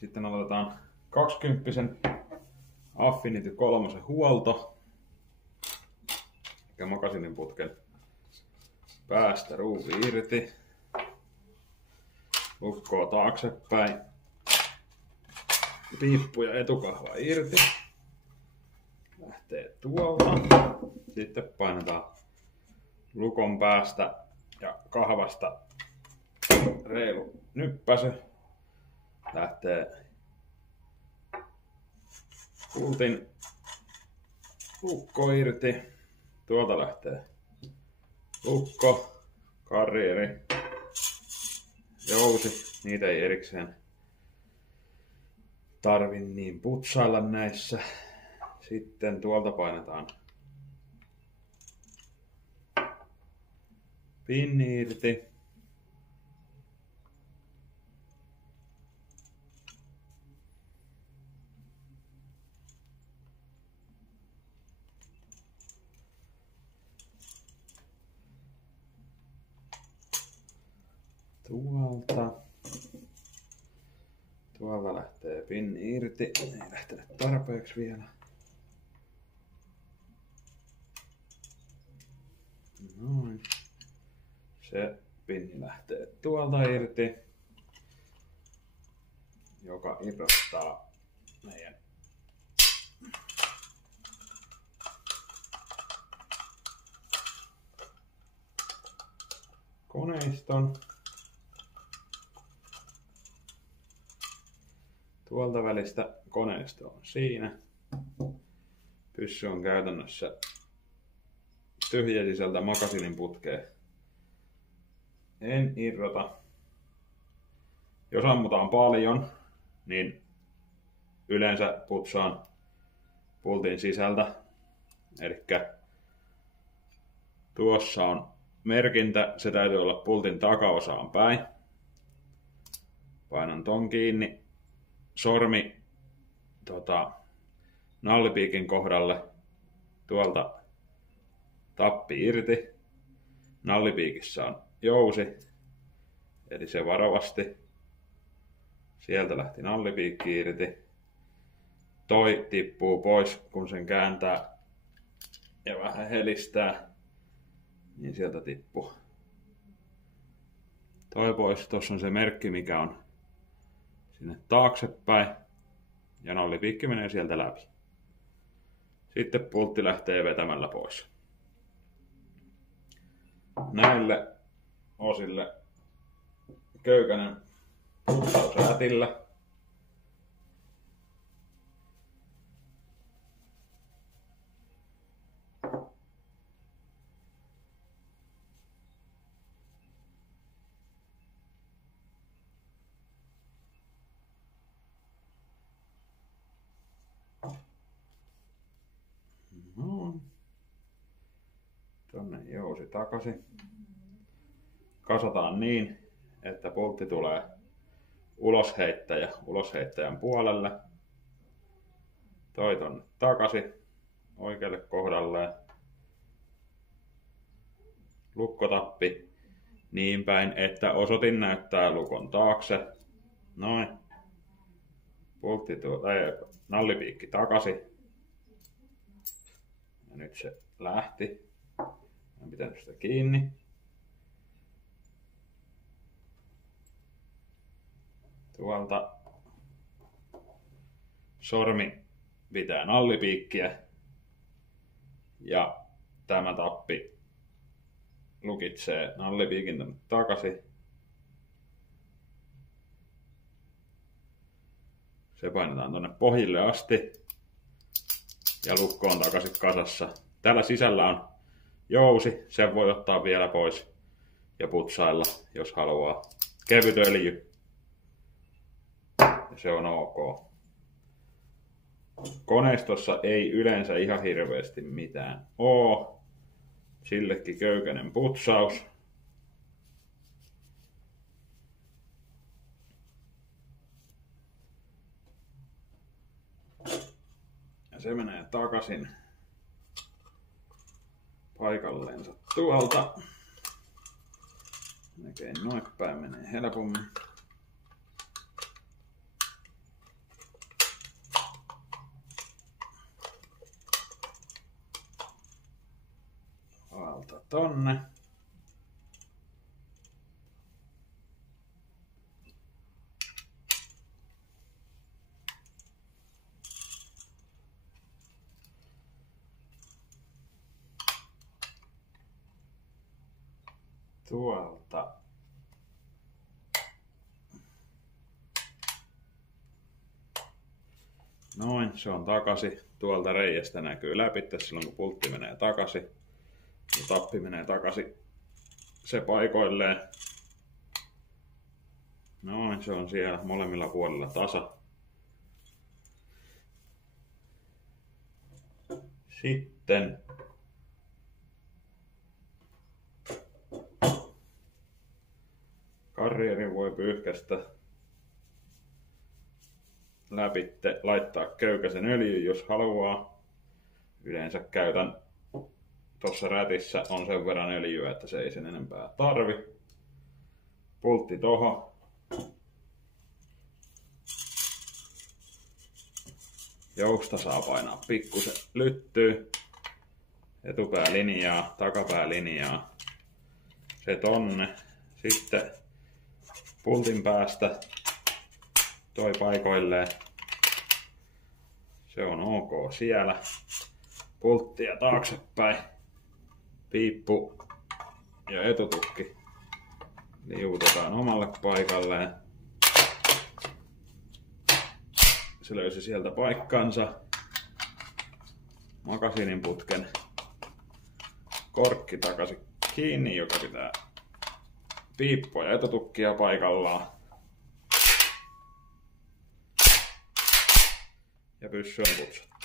Sitten aloitetaan 20 Affinity 3 huolto. Ja makasinin putken päästä ruuvi irti. Lukkoa taaksepäin. Piippu ja etukahva irti. Lähtee tuolta. Sitten painetaan lukon päästä ja kahvasta reilu nyppäsy. Lähtee pultin lukko irti. Tuolta lähtee lukko, karrieri, jousi. Niitä ei erikseen tarvi niin putsailla näissä. Sitten tuolta painetaan pinni irti. Tuolta lähtee pinni irti. Ei lähtenyt tarpeeksi vielä. Noin. Se pinni lähtee tuolta irti, joka irrottaa meidän koneiston. Tuolta välistä koneisto on siinä. Pyssy on käytännössä tyhjä sisältä makasinin putkeen. En irrota. Jos ammutaan paljon, niin yleensä putsaan pultin sisältä. Elikkä tuossa on merkintä, se täytyy olla pultin takaosaan päin. Painan ton kiinni. Sormi nallipiikin kohdalle. Tuolta tappi irti. Nallipiikissä on jousi. Eli se varovasti. Sieltä lähti nallipiikki irti. Toi tippuu pois, kun sen kääntää ja vähän helistää. Niin sieltä tippuu. Toi pois. Tuossa on se merkki, mikä on sinne taaksepäin. Ja nallipiikki menee sieltä läpi. Sitten pultti lähtee vetämällä pois. Näille osille köykänen putsausrätillä. Tonne jousi takaisin. Kasataan niin, että pultti tulee ulosheittäjän puolelle. Toi tonne takaisin oikealle kohdalleen. Lukkotappi niin päin, että osoitin näyttää lukon taakse. Noin. Pultti nallipiikki takaisin. Ja nyt se lähti. Olen pitänyt sitä kiinni. Tuolta sormi pitää nallipiikkiä. Ja tämä tappi lukitsee nallipiikin tänne takaisin. Se painetaan tonne pohjille asti. Ja lukko on takaisin kasassa. Täällä sisällä on jousi, sen voi ottaa vielä pois ja putsailla, jos haluaa. Kevyt öljy. Ja se on ok. Koneistossa ei yleensä ihan hirveästi mitään oo. Sillekin köykäinen putsaus. Ja se menee takaisin paikalleensa tuolta. Melkein noin päin menee helpommin. tuolta tonne. Tuolta. Noin, se on takaisin. Tuolta reiästä näkyy läpi silloin kun pultti menee takaisin. Ja tappi menee takaisin se paikoilleen. Noin, se on siellä molemmilla puolilla tasa. Sitten karrierin voi pyyhkästä läpitte, laittaa köykäisen öljyn jos haluaa. Yleensä käytän tuossa rätissä on sen verran öljyä, että se ei sen enempää tarvi. Pultti tohon. Jousta saa painaa pikkusen lyttyy. Etupäälinjaa, takapäälinjaa. Se tonne. Sitten pultin päästä toi paikoilleen. Se on ok siellä. Pulttia taaksepäin. Piippu ja etutukki liuutetaan omalle paikalleen. Se löysi sieltä paikkansa. Makasiinin putken korkki takaisin kiinni, joka pitää piippua ja etutukkia paikallaan. Ja pyssy on putsattu.